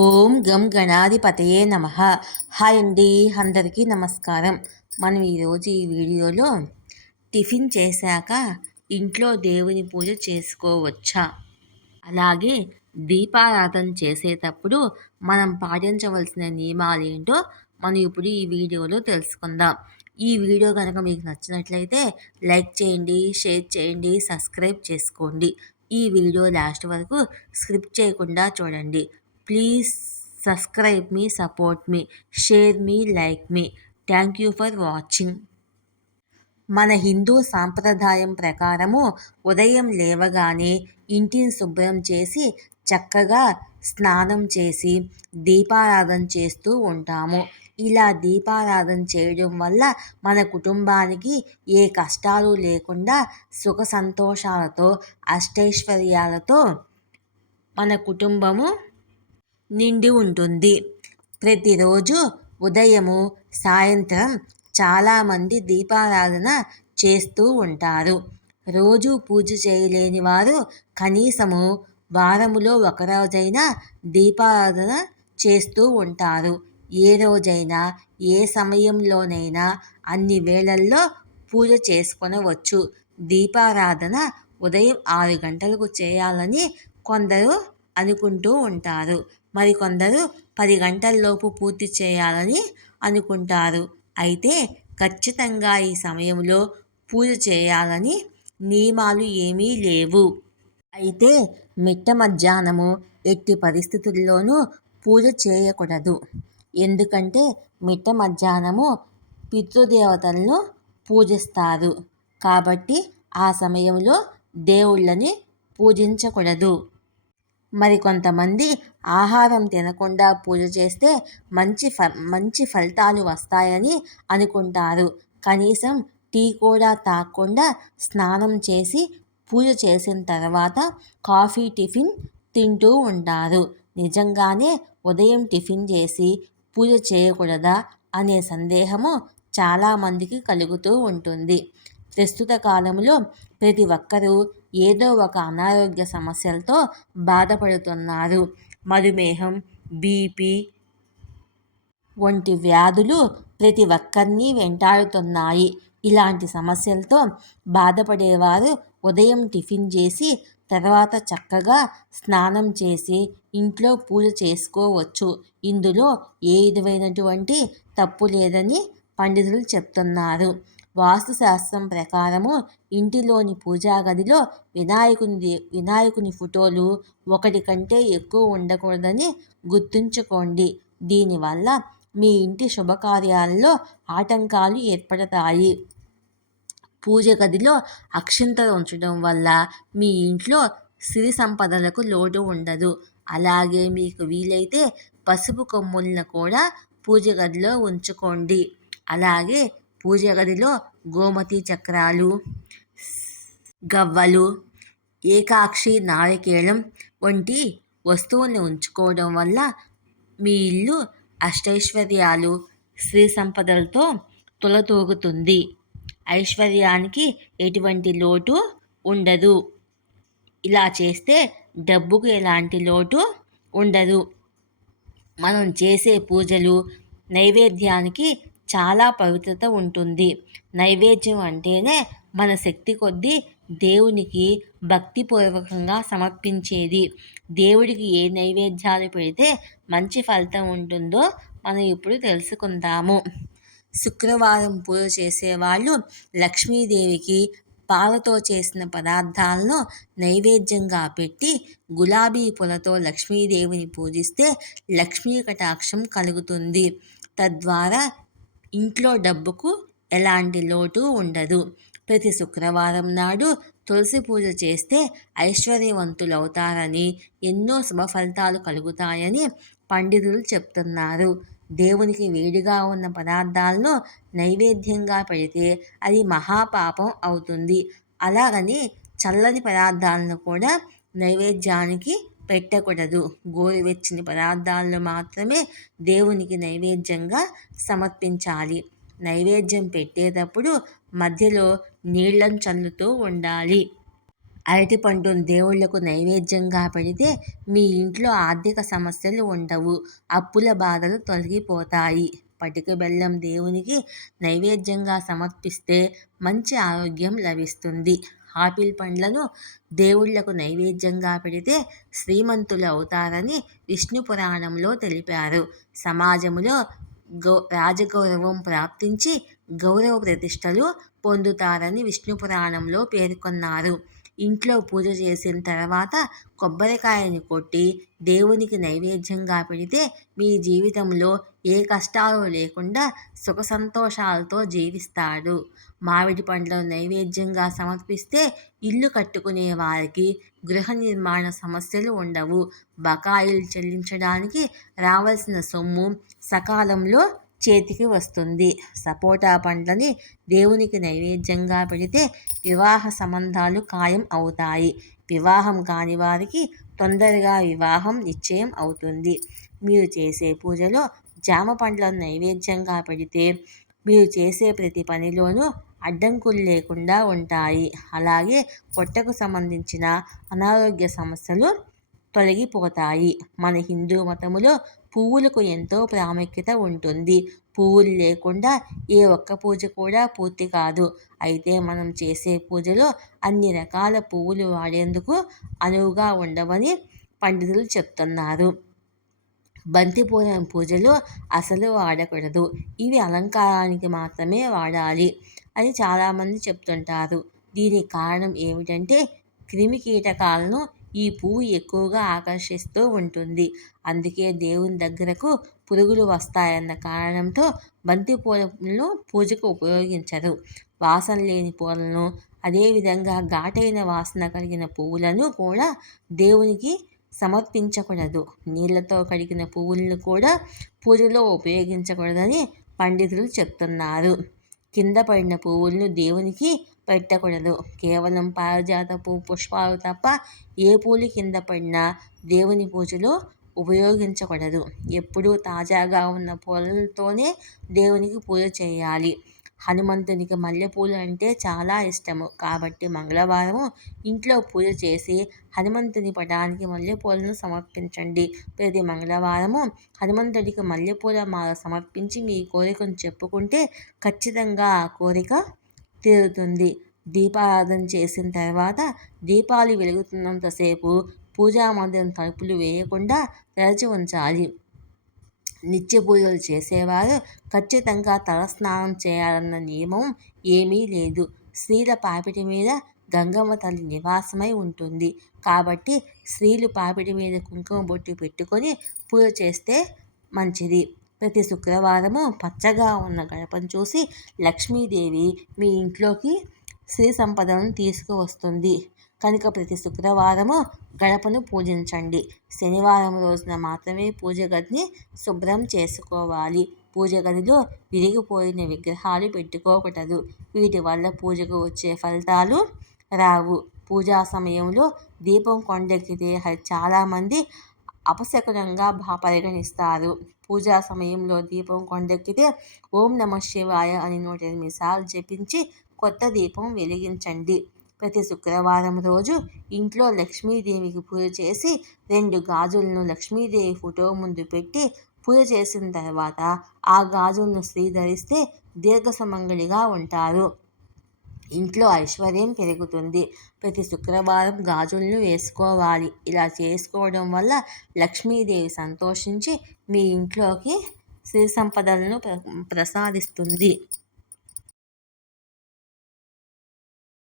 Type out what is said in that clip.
ఓం గం గణాధిపతయే నమ. హాయ్ అండి అందరికీ నమస్కారం. మనం ఈరోజు ఈ వీడియోలో టిఫిన్ చేశాక ఇంట్లో దేవుని పూజ చేసుకోవచ్చా? అలాగే దీపారాధన చేసేటప్పుడు మనం పాటించవలసిన నియమాలు ఏంటో మనం ఇప్పుడు ఈ వీడియోలో తెలుసుకుందాం. ఈ వీడియో కనుక మీకు నచ్చినట్లయితే లైక్ చేయండి షేర్ చేయండి సబ్స్క్రైబ్ చేసుకోండి. ఈ వీడియో లాస్ట్ వరకు స్క్రిప్ట్ చేయకుండా చూడండి. ప్లీజ్ సబ్స్క్రైబ్ మీ సపోర్ట్ మీ షేర్ మీ లైక్ మీ థ్యాంక్ యూ ఫర్ వాచింగ్ మన హిందూ సాంప్రదాయం ప్రకారము ఉదయం లేవగానే ఇంటిని శుభ్రం చేసి చక్కగా స్నానం చేసి దీపారాధన చేస్తూ ఉంటాము. ఇలా దీపారాధన చేయడం వల్ల మన కుటుంబానికి ఏ కష్టాలు లేకుండా సుఖ సంతోషాలతో అష్టైశ్వర్యాలతో మన కుటుంబము నిండి ఉంటుంది. ప్రతిరోజు ఉదయము సాయంత్రం చాలామంది దీపారాధన చేస్తూ ఉంటారు. రోజు పూజ చేయలేని వారు కనీసము వారములో ఒకరోజైనా దీపారాధన చేస్తూ ఉంటారు. ఏ రోజైనా ఏ సమయంలోనైనా అన్ని వేళల్లో పూజ చేసుకొనవచ్చు. దీపారాధన ఉదయం ఆరు గంటలకు చేయాలని కొందరు అనుకుంటూ ఉంటారు. మరికొందరు పది గంటల్లోపు పూర్తి చేయాలని అనుకుంటారు. అయితే ఖచ్చితంగా ఈ సమయంలో పూజ చేయాలని నియమాలు ఏమీ లేవు. అయితే మిట్ట మధ్యాహ్నము ఎట్టి పరిస్థితుల్లోనూ పూజ చేయకూడదు. ఎందుకంటే మిట్ట మధ్యాహ్నము పితృదేవతలను పూజిస్తారు. కాబట్టి ఆ సమయంలో దేవుళ్ళని పూజించకూడదు. మరి కొంతమంది ఆహారం తినకుండా పూజ చేస్తే మంచి ఫ మంచి ఫలితాలు వస్తాయని అనుకుంటారు. కనీసం టీ కూడా తాగకుండా స్నానం చేసి పూజ చేసిన తర్వాత కాఫీ టిఫిన్ తింటూ ఉంటారు. నిజంగానే ఉదయం టిఫిన్ చేసి పూజ చేయకూడదా అనే సందేహము చాలామందికి కలుగుతూ ఉంటుంది. ప్రస్తుత కాలంలో ప్రతి ఒక్కరూ ఏదో ఒక అనారోగ్య సమస్యలతో బాధపడుతున్నారు. మధుమేహం బీపీ వంటి వ్యాధులు ప్రతి ఒక్కరిని వెంటాడుతున్నాయి. ఇలాంటి సమస్యలతో బాధపడేవారు ఉదయం టిఫిన్ చేసి తర్వాత చక్కగా స్నానం చేసి ఇంట్లో పూజ చేసుకోవచ్చు. ఇందులో ఏ విధమైనటువంటి తప్పు లేదని పండితులు చెప్తున్నారు. వాస్తుశాస్త్రం ప్రకారము ఇంటిలోని పూజా గదిలో వినాయకుని వినాయకుని ఫోటోలు ఒకటి కంటే ఎక్కువ ఉండకూడదని గుర్తుంచుకోండి. దీనివల్ల మీ ఇంటి శుభకార్యాలలో ఆటంకాలు ఏర్పడతాయి. పూజ గదిలో అక్షింతలు ఉంచడం వల్ల మీ ఇంట్లో సిరి సంపదలకు లోటు ఉండదు. అలాగే మీకు వీలైతే పసుపు కొమ్ములను కూడా పూజ గదిలో ఉంచుకోండి. అలాగే పూజ గదిలో గోమతి చక్రాలు గవ్వలు ఏకాక్షి నారికేళం వంటి వస్తువుల్ని ఉంచుకోవడం వల్ల మీ ఇల్లు అష్టైశ్వర్యాలు శ్రీ సంపదలతో తులతూగుతుంది. ఐశ్వర్యానికి ఎటువంటి లోటు ఉండదు. ఇలా చేస్తే డబ్బుకు ఎలాంటి లోటు ఉండదు. మనం చేసే పూజలు నైవేద్యానికి చాలా పవిత్రత ఉంటుంది. నైవేద్యం అంటేనే మన శక్తి కొద్దీ దేవునికి భక్తిపూర్వకంగా సమర్పించేది. దేవుడికి ఏ నైవేద్యాలు పెడితే మంచి ఫలితం ఉంటుందో మనం ఇప్పుడు తెలుసుకుందాము. శుక్రవారం పూజ చేసేవాళ్ళు లక్ష్మీదేవికి పాలతో చేసిన పదార్థాలను నైవేద్యంగా పెట్టి గులాబీ పూలతో లక్ష్మీదేవిని పూజిస్తే లక్ష్మీ కటాక్షం కలుగుతుంది. తద్వారా ఇంట్లో డబ్బుకు ఎలాంటి లోటు ఉండదు. ప్రతి శుక్రవారం నాడు తులసి పూజ చేస్తే ఐశ్వర్యవంతులవుతారని ఎన్నో శుభ ఫలితాలు కలుగుతాయని పండితులు చెప్తున్నారు. దేవునికి వేడిగా ఉన్న పదార్థాలను నైవేద్యంగా పెడితే అది మహాపాపం అవుతుంది. అలాగని చల్లని పదార్థాలను కూడా నైవేద్యానికి పెట్టకూడదు. గోరువెచ్చని పదార్థాలను మాత్రమే దేవునికి నైవేద్యంగా సమర్పించాలి. నైవేద్యం పెట్టేటప్పుడు మధ్యలో నీళ్ళను చల్లుతూ ఉండాలి. అరటి పండును దేవుళ్ళకు నైవేద్యంగా పెడితే మీ ఇంట్లో ఆర్థిక సమస్యలు ఉండవు. అప్పుల బాధలు తొలగిపోతాయి. పటిక బెల్లం దేవునికి నైవేద్యంగా సమర్పిస్తే మంచి ఆరోగ్యం లభిస్తుంది. ఆపిల్ పండ్లను దేవుళ్ళకు నైవేద్యంగా పెడితే శ్రీమంతులు అవుతారని విష్ణు పురాణంలో తెలిపారు. సమాజంలో గౌ రాజగౌరవం ప్రాప్తించి గౌరవ ప్రతిష్టలు పొందుతారని విష్ణు పురాణంలో పేర్కొన్నారు. ఇంట్లో పూజ చేసిన తర్వాత కొబ్బరికాయని కొట్టి దేవునికి నైవేద్యంగా పెడితే మీ జీవితంలో ఏ కష్టాలు లేకుండా సుఖ సంతోషాలతో జీవిస్తాడు. మామిడి పండ్లను నైవేద్యంగా సమర్పిస్తే ఇల్లు కట్టుకునే వారికి గృహ నిర్మాణ సమస్యలు ఉండవు. బకాయిలు చెల్లించడానికి రావాల్సిన సొమ్ము సకాలంలో చేతికి వస్తుంది. సపోటా పండ్లని దేవునికి నైవేద్యంగా పెడితే వివాహ సంబంధాలు ఖాయం అవుతాయి. వివాహం కాని వారికి తొందరగా వివాహం నిశ్చయం అవుతుంది. మీరు చేసే పూజలో జామ పండ్లను నైవేద్యంగా పెడితే మీరు చేసే ప్రతి పనిలోనూ అడ్డంకులు లేకుండా ఉంటాయి. అలాగే పొట్టకు సంబంధించిన అనారోగ్య సమస్యలు తొలగిపోతాయి. మన హిందూ మతములో పువ్వులకు ఎంతో ప్రాముఖ్యత ఉంటుంది. పువ్వులు లేకుండా ఏ ఒక్క పూజ కూడా పూర్తి కాదు. అయితే మనం చేసే పూజలో అన్ని రకాల పువ్వులు వాడేందుకు అనువుగా ఉండవని పండితులు చెప్తున్నారు. బంతిపూల పూజలో అసలు వాడకూడదు. ఇవి అలంకారానికి మాత్రమే వాడాలి అని చాలామంది చెప్తుంటారు. దీనికి కారణం ఏమిటంటే క్రిమి కీటకాలను ఈ పువ్వు ఎక్కువగా ఆకర్షిస్తూ ఉంటుంది. అందుకే దేవుని దగ్గరకు పురుగులు వస్తాయన్న కారణంతో బంతి పూలను పూజకు ఉపయోగించరు. వాసన లేని పూలను అదేవిధంగా ఘాటైన వాసన కలిగిన పువ్వులను కూడా దేవునికి సమర్పించకూడదు. నీళ్ళతో కడిగిన పువ్వులను కూడా పూజలో ఉపయోగించకూడదని పండితులు చెప్తున్నారు. కింద పడిన పువ్వులను దేవునికి పెట్టకూడదు. కేవలం పారిజాత పువ్వు పుష్పాలు తప్ప ఏ పూలు కింద పడినా దేవుని పూజలో ఉపయోగించకూడదు. ఎప్పుడూ తాజాగా ఉన్న పూలతోనే దేవునికి పూజ చేయాలి. హనుమంతునికి మల్లెపూలు అంటే చాలా ఇష్టము. కాబట్టి మంగళవారము ఇంట్లో పూజ చేసి హనుమంతుని పటానికి మల్లెపూలను సమర్పించండి. ప్రతి మంగళవారము హనుమంతుడికి మల్లెపూల మాల సమర్పించి మీ కోరికను చెప్పుకుంటే ఖచ్చితంగా ఆ కోరిక తీరుతుంది దీపారాధన చేసిన తర్వాత దీపాలు వెలుగుతున్నంతసేపు పూజా మందిరం తలుపులు వేయకుండా తెరచి ఉంచాలి. నిత్య పూజలు చేసేవారు ఖచ్చితంగా తలస్నానం చేయాలన్న నియమం ఏమీ లేదు. స్త్రీల పాపిటి మీద గంగమ్మ తల్లి నివాసమై ఉంటుంది. కాబట్టి స్త్రీలు పాపిటి మీద కుంకుమ బొట్టు పెట్టుకొని పూజ చేస్తే మంచిది. ప్రతి శుక్రవారము పచ్చగా ఉన్న గడపను చూసి లక్ష్మీదేవి మీ ఇంట్లోకి శ్రీ సంపదను తీసుకువస్తుంది. కనుక ప్రతి శుక్రవారము గడపను పూజించండి. శనివారం రోజున మాత్రమే పూజ గదిని శుభ్రం చేసుకోవాలి. పూజ గదిలో విరిగిపోయిన విగ్రహాలు పెట్టుకోకూడదు. వీటి వల్ల పూజకు వచ్చే ఫలితాలు రావు. పూజా సమయంలో దీపం కొండెక్కితే చాలామంది అపశకునంగా పరిగణిస్తారు. పూజా సమయంలో దీపం కొండెక్కితే ఓం నమ శివాయ అని నూట ఎనిమిది సార్లు జపించి కొత్త దీపం వెలిగించండి. ప్రతి శుక్రవారం రోజు ఇంట్లో లక్ష్మీదేవికి పూజ చేసి రెండు గాజులను లక్ష్మీదేవి ఫోటో ముందు పెట్టి పూజ చేసిన తర్వాత ఆ గాజులను స్త్రీ ధరిస్తే దీర్ఘ సుమంగళిగా ఉంటారు. ఇంట్లో ఐశ్వర్యం పెరుగుతుంది. ప్రతి శుక్రవారం గాజులను వేసుకోవాలి. ఇలా చేసుకోవడం వల్ల లక్ష్మీదేవి సంతోషించి మీ ఇంట్లోకి సిరి సంపదలను ప్రసాదిస్తుంది.